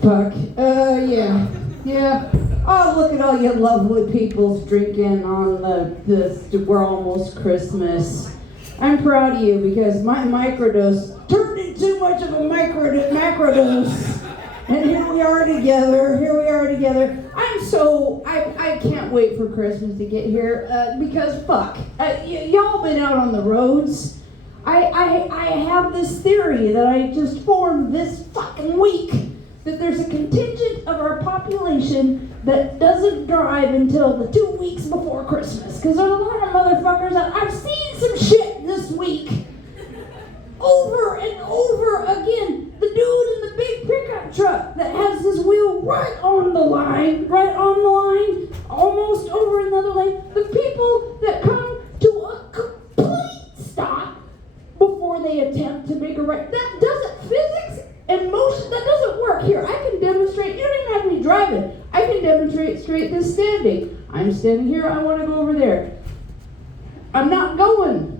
Fuck. Yeah. Yeah. Oh, look at all you lovely people drinking on we're almost Christmas. I'm proud of you because my microdose turned into too much of a macrodose. And here we are together. I can't wait for Christmas to get here because fuck. Y'all been out on the roads. I have this theory that I just formed this fucking week that there's a contingent of our population that doesn't drive until the 2 weeks before Christmas. Because there's a lot of motherfuckers out. I've seen some shit this week. Over and over again. The dude in the big pickup truck that has his wheel right on the line, almost over another lane. The people that come to a complete stop before they attempt to make a right. That doesn't, physics and motion, that doesn't work here. I can demonstrate, you don't even have to be driving. I can demonstrate this standing. I'm standing here, I want to go over there. I'm not going.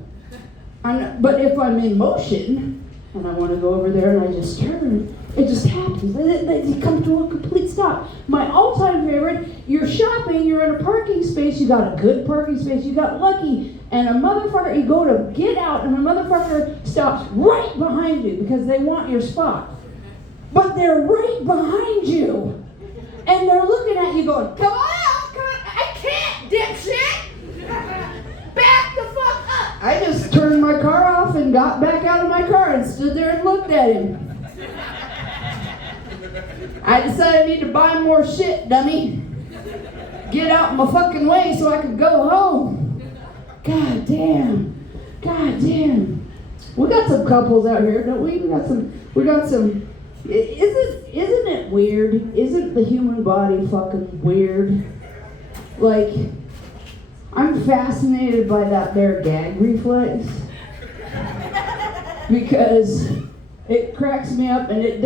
But if I'm in motion, and I want to go over there and I just turn, it just happens. It comes to a complete stop. My all-time favorite, you're shopping, you're in a parking space, you got a good parking space, you got lucky, and a motherfucker, you go to get out, and a motherfucker stops right behind you because they want your spot. But they're right behind you. And they're looking at you going, come on out, I can't, dipshit! Back the fuck up! I just turned my car off and got back out of my car and stood there and looked at him. I decided I need to buy more shit, dummy. Get out my fucking way so I could go home. God damn. We got some couples out here, don't we? We got some. Isn't it weird? Isn't the human body fucking weird? Like, I'm fascinated by that there gag reflex because it cracks me up and it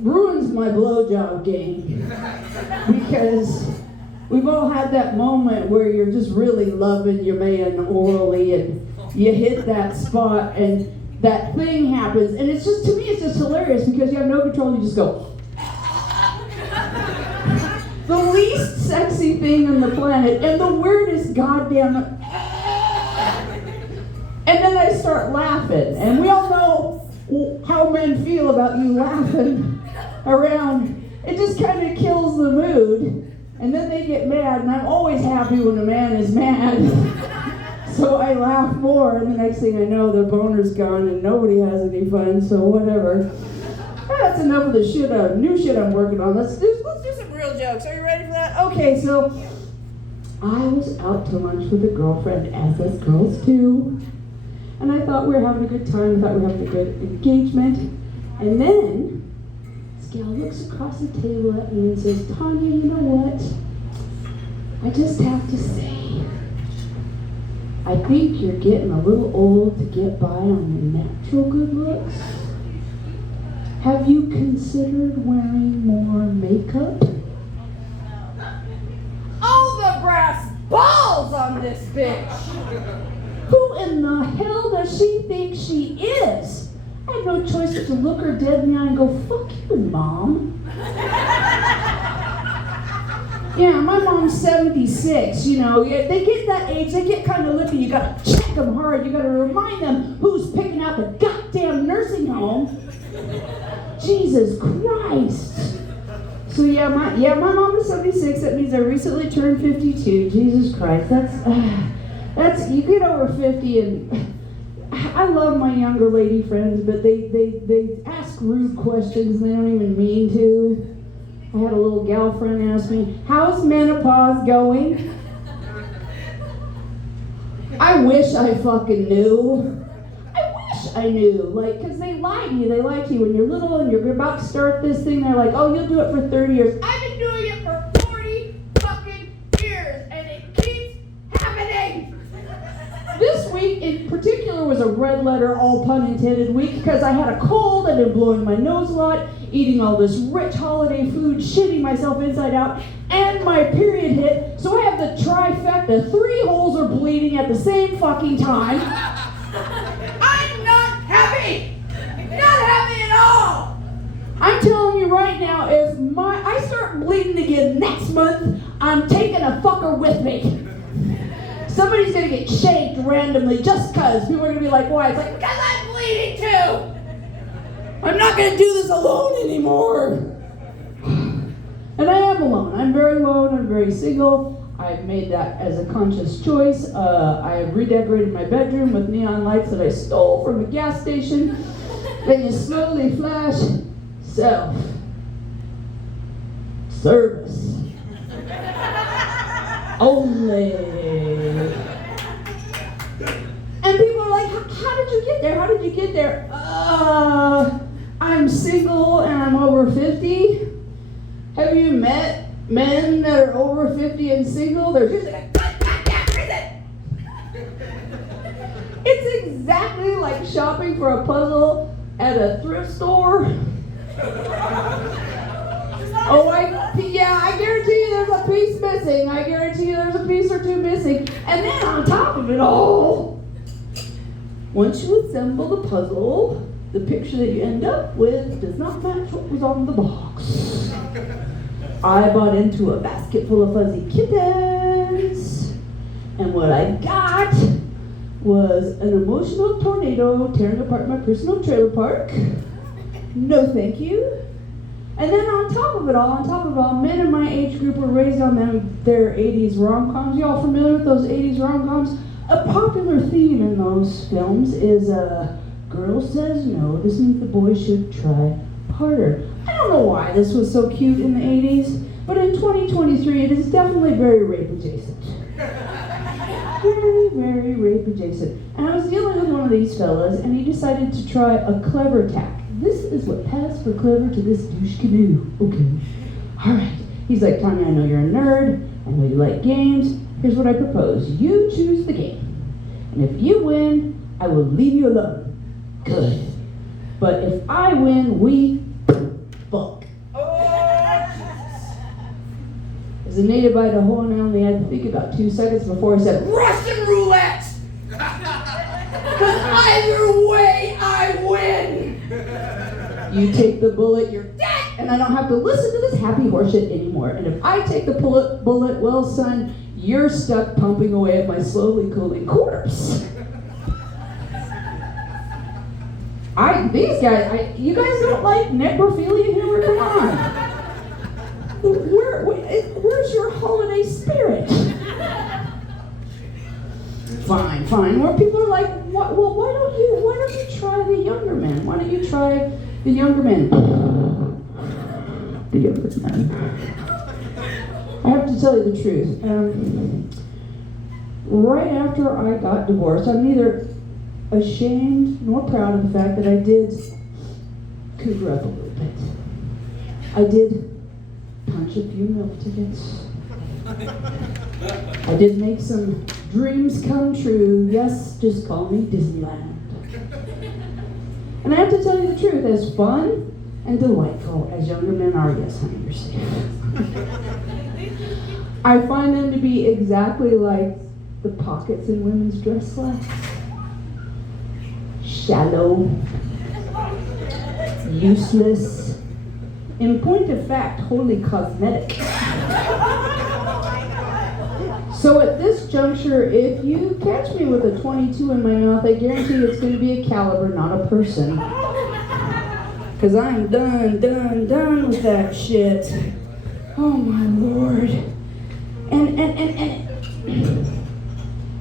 ruins my blowjob game because we've all had that moment where you're just really loving your man orally and you hit that spot and that thing happens and it's just, to me, it's just hilarious because you have no control, you just go. The least sexy thing on the planet, and the weirdest goddamn. And then I start laughing, and we all know how men feel about you laughing around. It just kind of kills the mood, and then they get mad, and I'm always happy when a man is mad. So I laugh more, and the next thing I know, the boner's gone, and nobody has any fun, so whatever. That's enough of the new shit I'm working on. Let's do some real jokes. Are you ready for that? Okay, so I was out to lunch with a girlfriend, as us girls do. And I thought we were having a good time. I thought we were having a good engagement. And then this gal looks across the table at me and says, Tanya, you know what? I just have to say, I think you're getting a little old to get by on your natural good looks. Have you considered wearing more makeup? Oh, the brass balls on this bitch! Who in the hell does she think she is? I had no choice but to look her dead in the eye and go, fuck you, Mom. Yeah, my mom's 76, you know, they get that age, they get kind of lippy, you gotta check them hard, you gotta remind them who's picking out the goddamn nursing home. Jesus Christ. So my mom is 76, that means I recently turned 52, Jesus Christ, that's, you get over 50 and I love my younger lady friends, but they ask rude questions and they don't even mean to. I had a little gal friend ask me, how's menopause going? I wish I fucking knew. I knew, like, because they lie to you. They lie to you when you're little and you're about to start this thing. They're like, oh, you'll do it for 30 years. I've been doing it for 40 fucking years, and it keeps happening. This week in particular was a red letter, all pun intended week, because I had a cold, I've been blowing my nose a lot, eating all this rich holiday food, shitting myself inside out, and my period hit, so I have the trifecta. 3 holes are bleeding at the same fucking time. I'm not happy! Not happy at all! I'm telling you right next month, I'm taking a fucker with me. Somebody's gonna get shanked randomly just cause. People are gonna be like, why? It's like, because I'm bleeding too. I'm not gonna do this alone anymore. And I am alone. I'm very alone. I'm very single. I've made that as a conscious choice. I have redecorated my bedroom with neon lights that I stole from a gas station. Then you slowly flash self-service. Only. And people are like, how did you get there? How did you get there? I'm single and I'm over 50. Have you met men that are over 50 and single? They're usually like, it's exactly like shopping for a puzzle at a thrift store. Oh, I guarantee you there's a piece missing. I guarantee you there's a piece or two missing. And then on top of it all, once you assemble the puzzle, the picture that you end up with does not match what was on the box. I bought into a basket full of fuzzy kittens, and what I got was an emotional tornado tearing apart my personal trailer park. No thank you. And then on top of it all, men in my age group were raised on their 80s rom-coms. Y'all familiar with those 80s rom-coms? A popular theme in those films is girl says no, this means the boy should try harder. I don't know why this was so cute in the 80s, but in 2023 it is definitely very rape adjacent. Very, very rape adjacent. And I was dealing with one of these fellas, and he decided to try a clever tack. This is what passed for clever to this douche canoe. Okay. All right. He's like, Tanya, I know you're a nerd. I know you like games. Here's what I propose. You choose the game. And if you win, I will leave you alone. Good. But if I win, we fuck. As a native Idahoan, I only had to think about 2 seconds before I said, Russian roulette! Because either way, I win! You take the bullet, you're dead! And I don't have to listen to this happy horseshit anymore. And if I take the bullet, well, son, you're stuck pumping away at my slowly cooling corpse. You guys don't like necrophilia humor? Come on. Where's your holiday spirit? Fine. Where people are like, why don't you try the younger men? Why don't you try the younger men? The younger men. I have to tell you the truth. Right after I got divorced, I'm neither ashamed nor proud of the fact that I did cougar up a little bit. I did punch a few milk tickets. I did make some dreams come true. Yes, just call me Disneyland. And I have to tell you the truth, as fun and delightful as younger men are, yes, honey, you're safe. I find them to be exactly like the pockets in women's dress slacks. Shallow, useless, in point of fact, wholly cosmetic. So at this juncture, if you catch me with a 22 in my mouth, I guarantee it's going to be a caliber, not a person. Because I'm done with that shit. Oh my Lord. And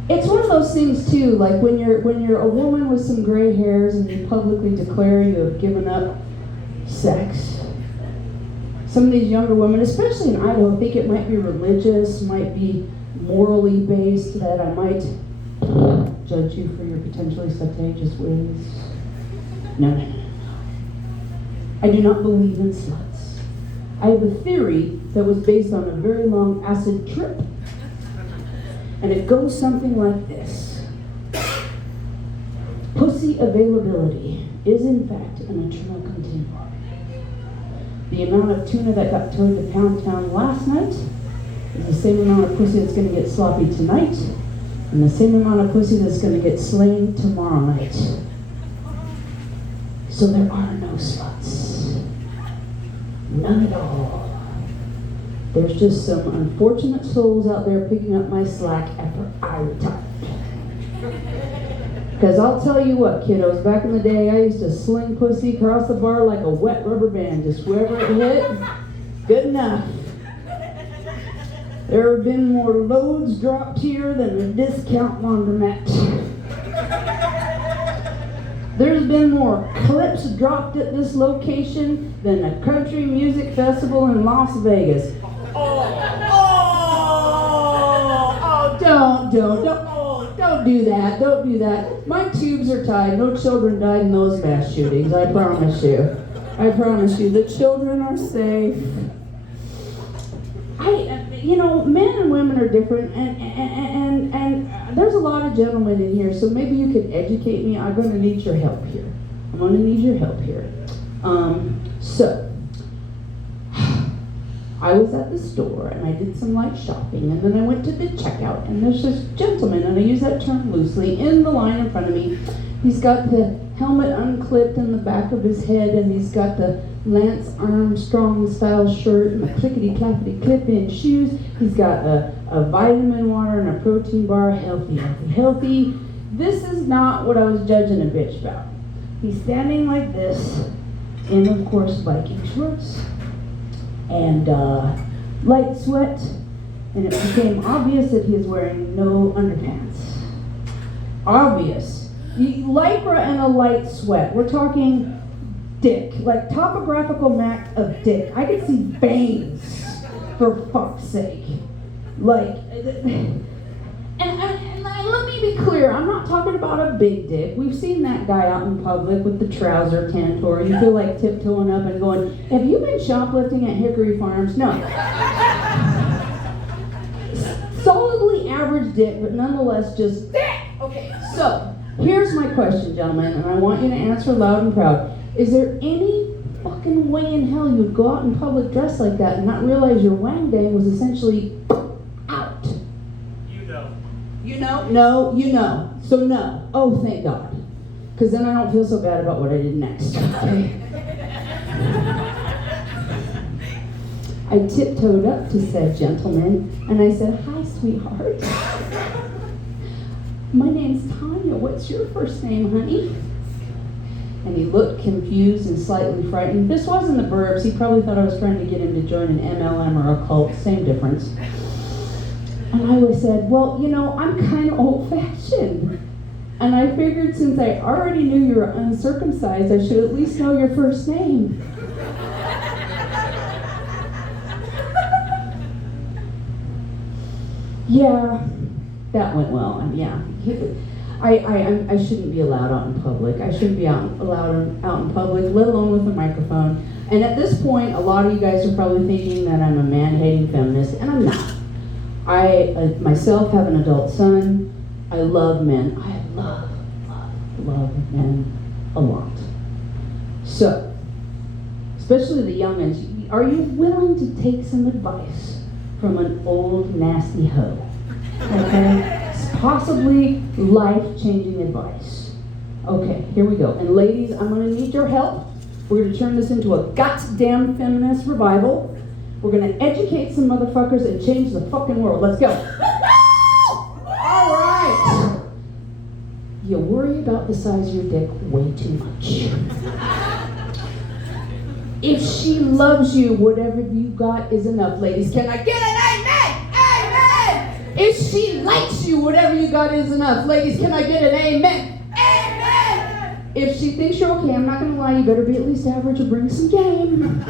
it's one of those things too, like when you're a woman with some gray hairs and you publicly declare you have given up sex. Some of these younger women, especially in Idaho, think it might be religious, might be morally based, that I might judge you for your potentially subconscious ways. No. I do not believe in sluts. I have a theory that was based on a very long acid trip. And it goes something like this. Pussy availability is in fact an eternal continuum. The amount of tuna that got towed to Pound Town last night is the same amount of pussy that's going to get sloppy tonight, and the same amount of pussy that's going to get slain tomorrow night. So there are no sluts. None at all. There's just some unfortunate souls out there picking up my slack after I retired. Because I'll tell you what, kiddos, back in the day, I used to sling pussy across the bar like a wet rubber band. Just wherever it hit, good enough. There have been more loads dropped here than a discount laundromat. There's been more clips dropped at this location than a country music festival in Las Vegas. Don't do that. Don't do that. My tubes are tied. No children died in those mass shootings. I promise you. I promise you. The children are safe. Men and women are different, and there's a lot of gentlemen in here, so maybe you could educate me. I'm going to need your help here. So, I was at the store, and I did some light shopping, and then I went to the checkout, and there's this gentleman, and I use that term loosely, in the line in front of me. He's got the helmet unclipped in the back of his head, and he's got the Lance Armstrong style shirt and the clickety-clackety clip-in shoes. He's got a vitamin water and a protein bar. Healthy. This is not what I was judging a bitch about. He's standing like this in, of course, Viking shorts and light sweat, and it became obvious that he is wearing no underpants. Obvious. Lycra and a light sweat. We're talking dick, like topographical map of dick. I could see veins, for fuck's sake. Like, and let me be clear, I'm not talking about a big dick. We've seen that guy out in public with the trouser tantor. You feel like tiptoeing up and going, have you been shoplifting at Hickory Farms? No. Solidly average dick, but nonetheless just, okay, so, here's my question, gentlemen, and I want you to answer loud and proud. Is there any fucking way in hell you would go out in public dressed like that and not realize your wang dang was essentially out? You know? No, you know. So no. Oh, thank God. Because then I don't feel so bad about what I did next. Okay? I tiptoed up to said gentleman and I said, hi, sweetheart. My name's Tanya. What's your first name, honey? And he looked confused and slightly frightened. This wasn't the burbs. He probably thought I was trying to get him to join an MLM or a cult. Same difference. And I said, well, I'm kind of old-fashioned. And I figured since I already knew you were uncircumcised, I should at least know your first name. Yeah, that went well. Yeah. I shouldn't be allowed out in public. I shouldn't be allowed out in public, let alone with a microphone. And at this point, a lot of you guys are probably thinking that I'm a man-hating feminist, and I'm not. I myself have an adult son. I love men. I love men a lot. So, especially the youngins, are you willing to take some advice from an old nasty hoe? Okay? Possibly life-changing advice. Okay, here we go. And ladies, I'm going to need your help. We're going to turn this into a goddamn feminist revival. We're going to educate some motherfuckers and change the fucking world. Let's go. All right. You worry about the size of your dick way too much. If she loves you, whatever you got is enough. Ladies, can I get an amen? Amen! If she likes you, whatever you got is enough. Ladies, can I get an amen? Amen! If she thinks you're okay, I'm not going to lie, you better be at least average or bring some game.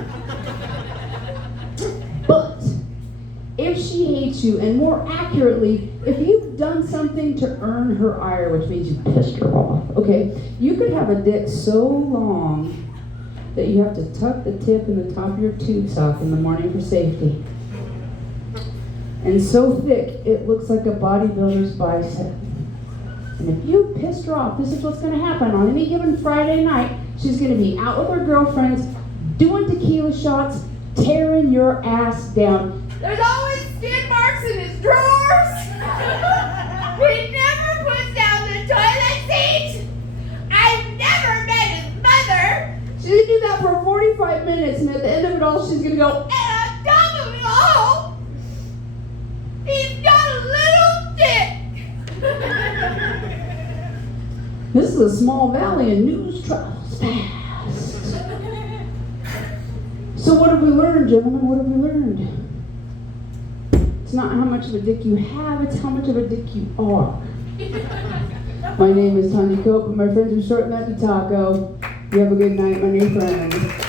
But if she hates you, and more accurately, if you've done something to earn her ire, which means you pissed her off, okay, you could have a dick so long that you have to tuck the tip in the top of your tube sock in the morning for safety. And so thick, it looks like a bodybuilder's bicep. And if you pissed her off, this is what's going to happen. On any given Friday night, she's going to be out with her girlfriends, doing tequila shots, tearing your ass down. There's always skid marks in his drawers. He never puts down the toilet seat. I've never met his mother. She's going to do that for 45 minutes, and at the end of it all, she's going to go, and on top of it all, Oh, he's got a little dick. This is a small valley and news travels fast. So what have we learned, gentlemen? What have we learned? It's not how much of a dick you have, it's how much of a dick you are. My name is Tanya Cope, and my friends are Short Nutty Taco. You have a good night, my new friends.